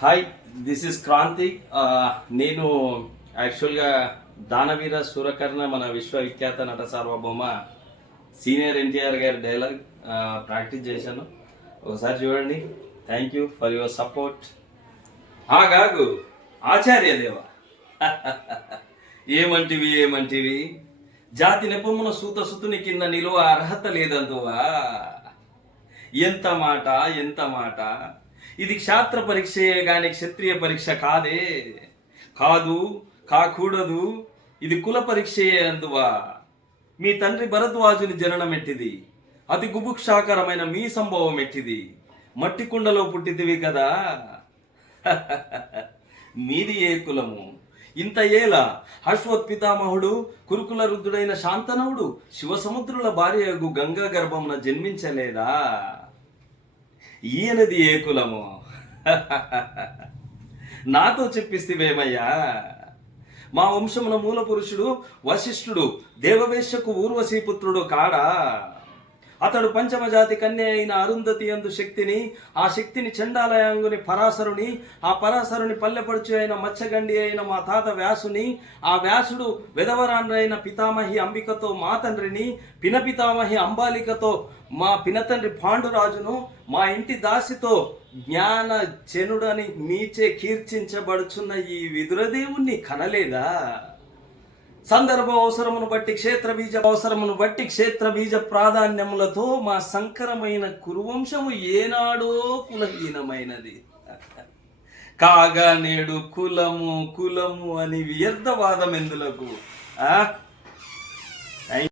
Hi, this is Kranti. నేను యాక్చువల్గా దానవీర సూరకర్ణ మన విశ్వవిఖ్యాత నట సార్వభౌమ సీనియర్ ఎన్టీఆర్ గారి డైలాగ్ ప్రాక్టీస్ చేశాను. ఒకసారి చూడండి. Thank you for your support. గాగు ఆచార్యదేవ ఏమంటివి జాతి నెపమున సూత సుతుని కింద నిలువ అర్హత లేదందువా. ఎంత మాట. ఇది క్షాత్ర పరీక్షయే గాని క్షత్రియ పరీక్ష కాకూడదు. ఇది కుల పరీక్షయే అందువా. మీ తండ్రి భరద్వాజుని జననం ఎట్టిది, అతి గుబుక్షాకరమైన మీ సంభవం ఎట్టిది. మట్టి కుండలో పుట్టిదివి కదా. మీది ఏ కులము? ఇంత ఏలా అశ్వత్పితామహుడు కురుకుల రుద్రుడైన శాంతనవుడు శివసముద్రుల భార్యగు గంగా గర్భమున జన్మించలేదా? ఈయనది ఏ కులము? నాతో చెప్పిస్తేవేమయ్యా. మా వంశమున మూల పురుషుడు వశిష్ఠుడు దేవవేశ్యకు ఊర్వశీపుత్రుడు కాడా. అతడు పంచమజాతి కన్య అయిన అరుంధతి యందు శక్తిని, ఆ శక్తిని చండాలయాంగుని పరాశరుని, ఆ పరాశరుని పల్లెపడుచు అయిన మత్స్యగండి అయిన మా తాత వ్యాసుని, ఆ వ్యాసుడు వెదవరాండ్రైన పితామహి అంబికతో మా తండ్రిని, పినపితామహి అంబాలికతో మా పినతండ్రి పాండురాజును, మా ఇంటి దాసితో జ్ఞాన జనుడని మీచే కీర్తించబడుచున్న ఈ విదురదేవుణ్ణి కనలేదా? సందర్భ అవసరమును బట్టి క్షేత్ర బీజ ప్రాధాన్యములతో మా సంకరమైన కురువంశము ఏనాడో కులహీనమైనది. కాగా నేడు కులము అని వ్యర్థవాదం ఎందులకు?